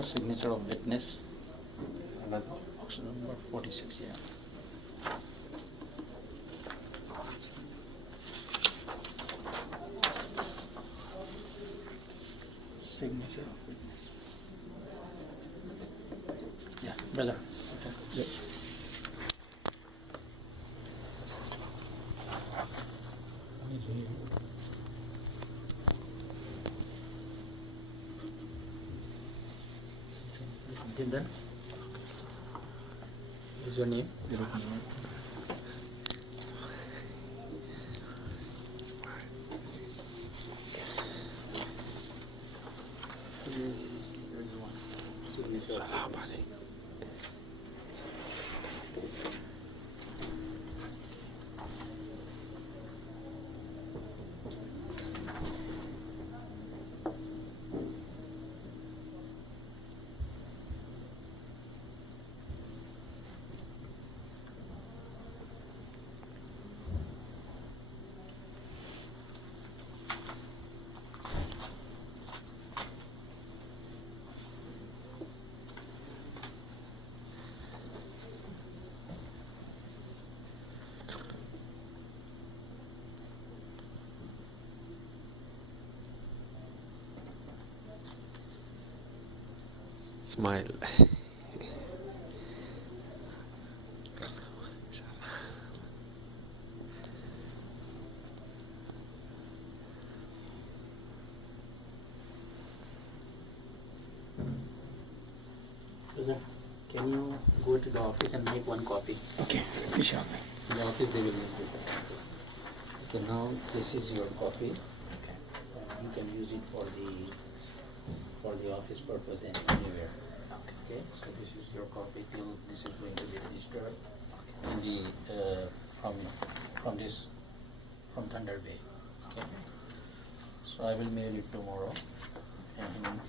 signature of witness. Box number 46, yeah. Signature of witness. Yeah, brother. Okay. Did that? What is your name? Signature. Smile. Brother, can you go to the office and make one copy? Okay, inshallah. In the office they will make you. Okay, now this is your copy. Okay. You can use it for the office purpose and anywhere. Okay. So this is your copy till this is going to be registered in the from Thunder Bay. Okay. So I will mail it tomorrow, and